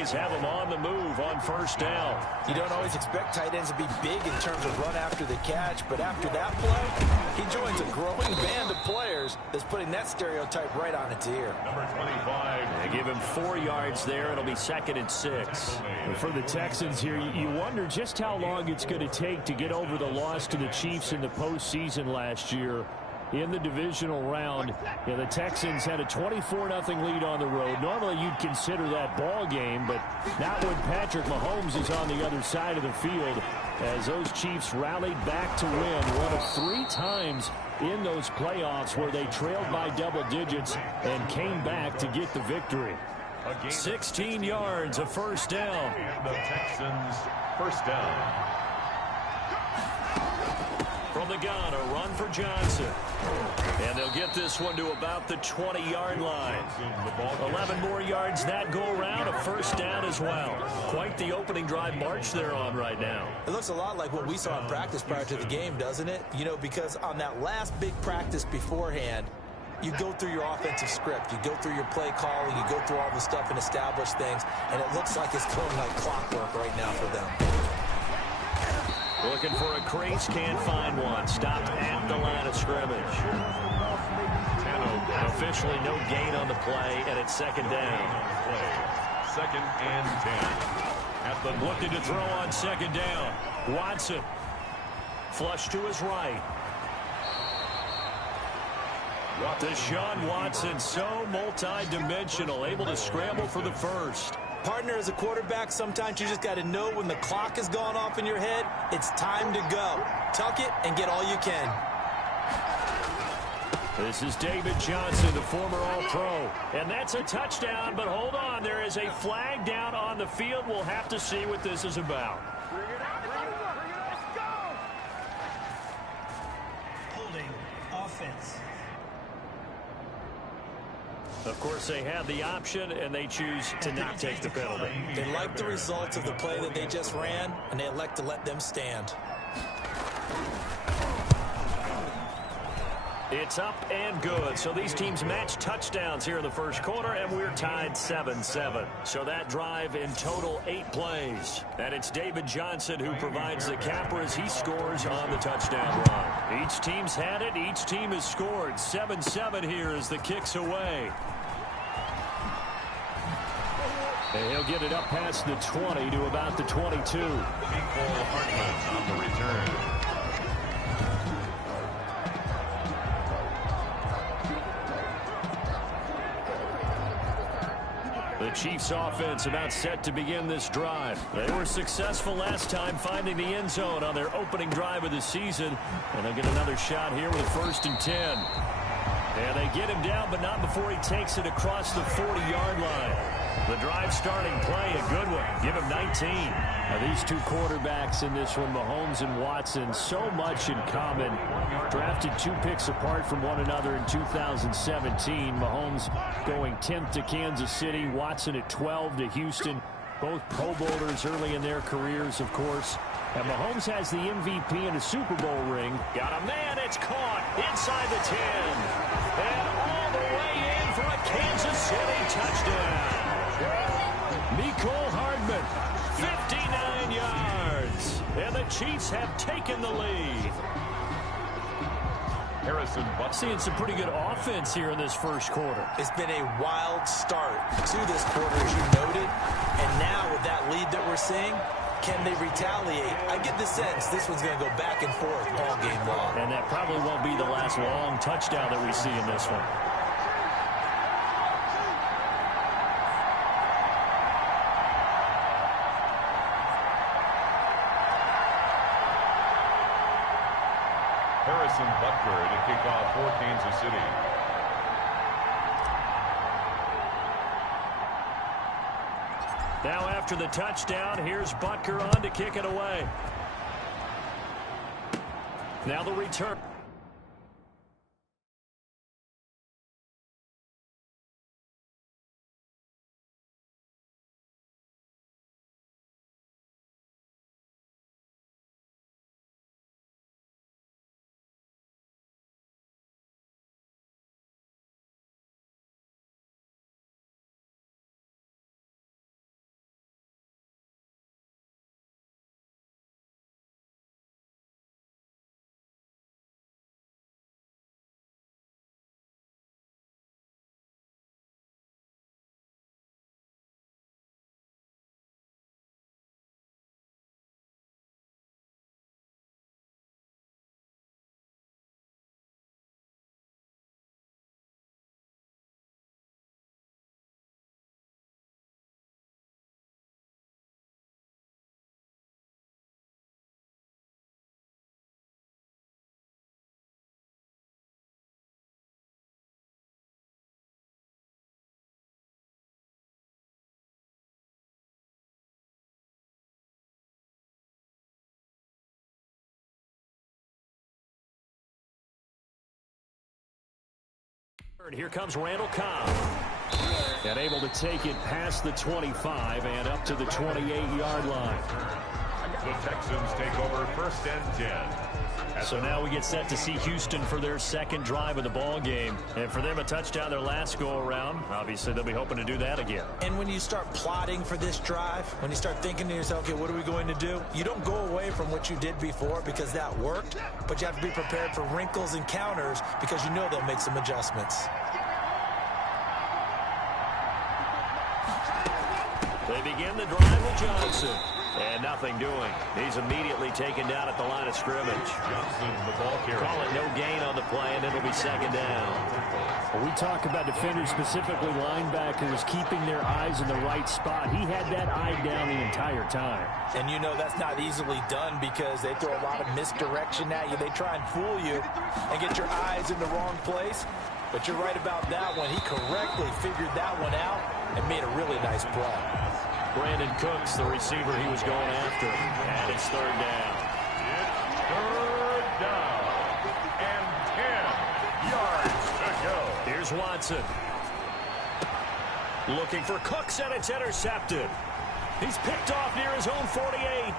plays have him on the move on first down. You don't always expect tight ends to be big in terms of run after the catch, but after that play, he joins a growing band of players that's putting that stereotype right on its ear. Number 25. They give him 4 yards there. It'll be 2nd and 6. For the Texans here, you wonder just how long it's going to take to get over the loss to the Chiefs in the postseason last year. In the divisional round, the Texans had a 24-0 lead on the road. Normally, you'd consider that ball game, but not when Patrick Mahomes is on the other side of the field, as those Chiefs rallied back to win one of 3 times in those playoffs where they trailed by double digits and came back to get the victory. 16 yards, a first down. The Texans first down. From the gun, a run for Johnson. And they'll get this one to about the 20-yard line. 11 more yards that go around, a first down as well. Quite the opening drive march they're on right now. It looks a lot like what we saw in practice prior to the game, doesn't it? You know, because on that last big practice beforehand, you go through your offensive script, you go through your play calling, you go through all the stuff and establish things, and it looks like it's going like clockwork right now for them. Looking for a crease, can't find one. Stopped at the line of scrimmage. Officially no gain on the play, and it's 2nd down. 2nd and 10. Looking to throw on 2nd down. Watson. Flush to his right. Deshaun Watson, so multi-dimensional, able to scramble for the first. Partner, as a quarterback, sometimes you just got to know when the clock has gone off in your head, it's time to go. Tuck it and get all you can. This is David Johnson, the former All-Pro. And that's a touchdown, but hold on. There is a flag down on the field. We'll have to see what this is about. Holding offense. Of course, they have the option, and they choose to not take the penalty. They like the results of the play that they just ran, and they elect to let them stand. It's up and good. So these teams match touchdowns here in the first quarter, and we're tied 7-7. So that drive in total 8 plays. And it's David Johnson who provides the capper as he scores on the touchdown run. Each team's had it. Each team has scored. 7-7 here as the kick's away. And he'll get it up past the 20 to about the 22. On the return. The Chiefs offense about set to begin this drive. They were successful last time finding the end zone on their opening drive of the season. And they'll get another shot here with a 1st and 10. And they get him down, but not before he takes it across the 40-yard line. The drive starting play, a good one. Give him 19. Now, these two quarterbacks in this one, Mahomes and Watson, so much in common. Drafted 2 picks apart from one another in 2017. Mahomes going 10th to Kansas City, Watson at 12 to Houston. Both Pro Bowlers early in their careers, of course. And Mahomes has the MVP and a Super Bowl ring. Got a man, it's caught inside the 10. And all the way in for a Kansas City touchdown. Mecole Hardman, 59 yards. And the Chiefs have taken the lead. Harrison Butker. Seeing some pretty good offense here in this first quarter. It's been a wild start to this quarter, as you noted. And now with that lead that we're seeing, can they retaliate? I get the sense this one's going to go back and forth all game long. And that probably won't be the last long touchdown that we see in this one. Harrison Butker to kick off for Kansas City. Now after the touchdown, here's Butker on to kick it away. Now the return. Here comes Randall Cobb. And able to take it past the 25 and up to the 28-yard line. The Texans take over 1st and 10. So now we get set to see Houston for their second drive of the ball game. And for them, a touchdown their last go-around. Obviously, they'll be hoping to do that again. And when you start plotting for this drive, when you start thinking to yourself, okay, what are we going to do? You don't go away from what you did before because that worked, but you have to be prepared for wrinkles and counters because you know they'll make some adjustments. They begin the drive with Johnson. And nothing doing. He's immediately taken down at the line of scrimmage. Johnson, the ball carrier. Call it no gain on the play, and it'll be second down. When we talk about defenders, specifically linebackers, keeping their eyes in the right spot. He had that eye down the entire time. And you know that's not easily done because they throw a lot of misdirection at you. They try and fool you and get your eyes in the wrong place. But you're right about that one. He correctly figured that one out and made a really nice play. Brandon Cooks, the receiver he was going after. And it's third down. It's third down. And 10 yards to go. Here's Watson. Looking for Cooks, and it's intercepted. He's picked off near his own 48.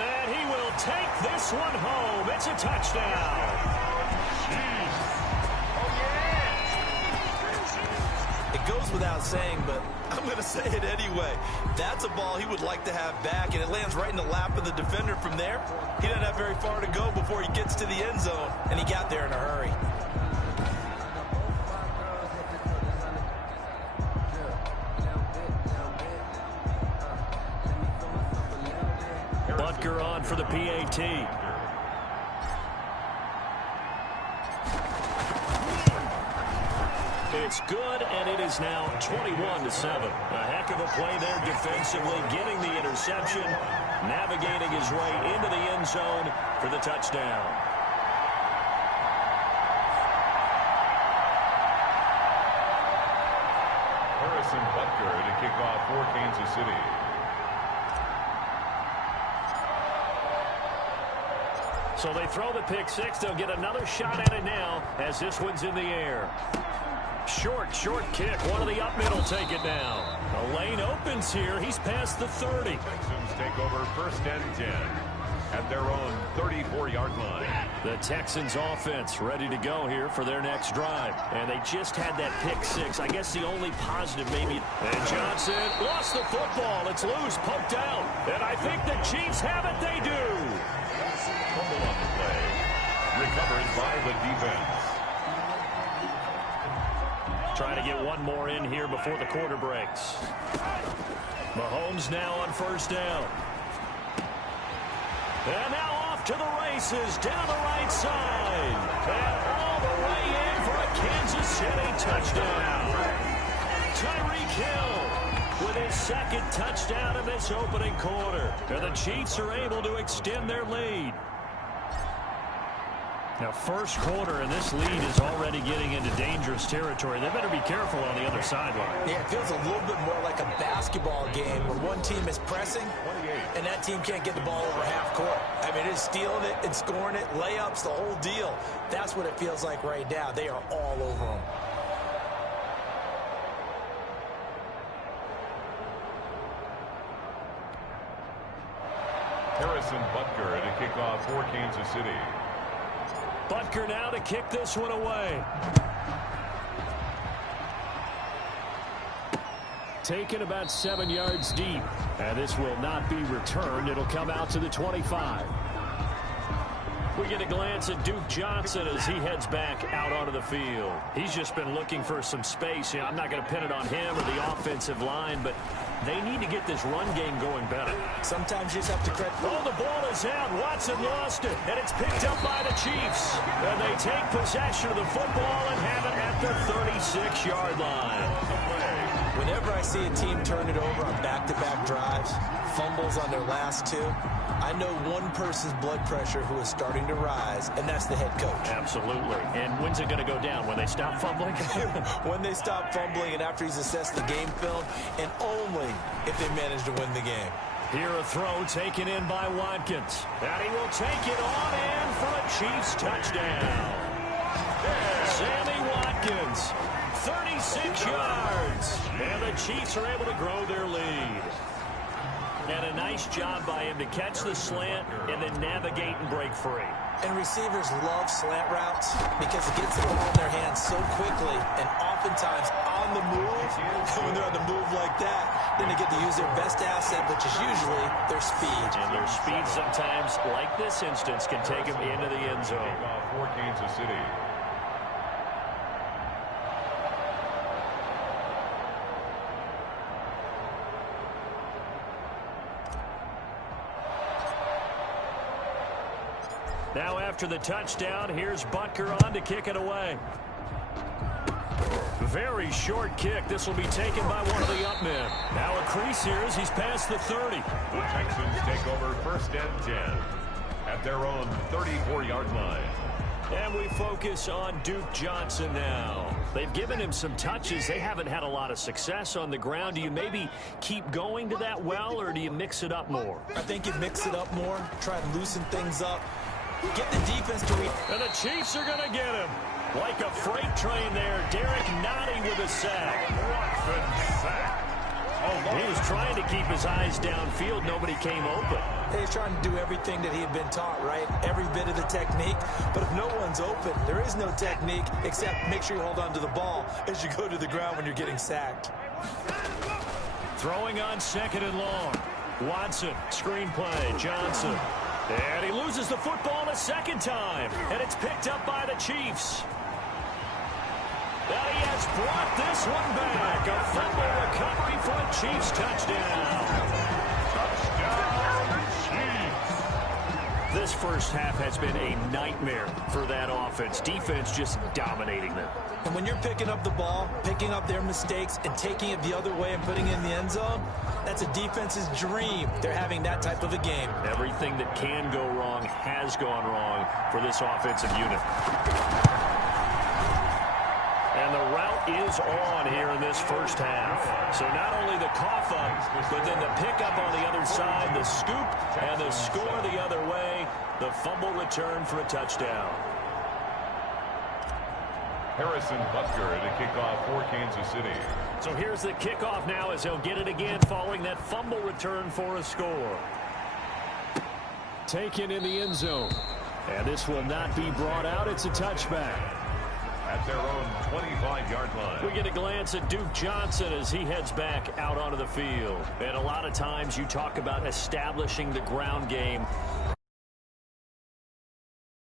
And he will take this one home. It's a touchdown. It goes without saying, but I'm going to say it anyway. That's a ball he would like to have back, and it lands right in the lap of the defender from there. He doesn't have very far to go before he gets to the end zone, and he got there in a hurry. Butker on for the PAT. It's good, and it is now 21-7. A heck of a play there defensively, getting the interception, navigating his way into the end zone for the touchdown. Harrison Butker to kick off for Kansas City. So they throw the pick six. They'll get another shot at it now as this one's in the air. Short kick. One of the up middle take it down. The lane opens here. He's past the 30. Texans take over 1st and 10 at their own 34-yard line. The Texans offense ready to go here for their next drive. And they just had that pick six. I guess the only positive maybe. And Johnson lost the football. It's loose, poked out. And I think the Chiefs have it. They do. Fumble on the play. Recovered by the defense. Trying to get one more in here before the quarter breaks. Mahomes now on first down. And now off to the races down the right side. And all the way in for a Kansas City touchdown. Tyreek Hill with his second touchdown in this opening quarter. And the Chiefs are able to extend their lead. Now, first quarter, and this lead is already getting into dangerous territory. They better be careful on the other sideline. Yeah, it feels a little bit more like a basketball game where one team is pressing and that team can't get the ball over half court. I mean, it's stealing it and scoring it, layups, the whole deal. That's what it feels like right now. They are all over them. Harrison Butker to kick off for Kansas City. Butker now to kick this one away. Taken about 7 yards deep. And this will not be returned. It'll come out to the 25. We get a glance at Duke Johnson as he heads back out onto the field. He's just been looking for some space. You know, I'm not going to pin it on him or the offensive line, but they need to get this run game going better. Sometimes you just have to credit. Oh, the ball is out. Watson lost it, and it's picked up by the Chiefs. And they take possession of the football and have it at the 36-yard line. Whenever I see a team turn it over on back-to-back drives, fumbles on their last two, I know one person's blood pressure who is starting to rise, and that's the head coach. Absolutely. And when's it going to go down? When they stop fumbling? When they stop fumbling and after he's assessed the game film, and only if they manage to win the game. Here a throw taken in by Watkins. And he will take it on in for a Chiefs touchdown. Sam yards. 36 yards. And the Chiefs are able to grow their lead. And a nice job by him to catch the slant and then navigate and break free. And receivers love slant routes because it gets the ball in their hands so quickly and oftentimes on the move. When they're on the move like that, then they get to use their best asset, which is usually their speed. And their speed sometimes, like this instance, can take them into the end zone. Takeoff for Kansas City. Now after the touchdown, here's Butker on to kick it away. Very short kick. This will be taken by one of the up men. Now a crease here as he's past the 30. The Texans take over 1st and 10 at their own 34-yard line. And we focus on Duke Johnson now. They've given him some touches. They haven't had a lot of success on the ground. Do you maybe keep going to that well, or do you mix it up more? I think you mix it up more, try to loosen things up, get the defense to read. And the Chiefs are going to get him. Like a freight train there, Derek Nottie with a sack. He was trying to keep his eyes downfield. Nobody came open. He's trying to do everything that he had been taught, right? Every bit of the technique. But if no one's open, there is no technique except make sure you hold on to the ball as you go to the ground when you're getting sacked. Throwing on 2nd and long. Watson, screen play, Johnson. And he loses the football a second time. And it's picked up by the Chiefs. And he has brought this one back. A fumble recovery for a Chiefs touchdown. Touchdown, Chiefs. This first half has been a nightmare for that offense. Defense just dominating them. And when you're picking up the ball, picking up their mistakes, and taking it the other way and putting it in the end zone, that's a defense's dream. They're having that type of a game. Everything that can go wrong has gone wrong for this offensive unit. And the route is on here in this first half. So not only the cough up, but then the pickup on the other side, the scoop, and the score the other way. The fumble return for a touchdown. Harrison Butker to kick off for Kansas City. So here's the kickoff now as he'll get it again following that fumble return for a score. Taken in the end zone. And this will not be brought out. It's a touchback. At their own 25-yard line. We get a glance at Duke Johnson as he heads back out onto the field. And a lot of times you talk about establishing the ground game.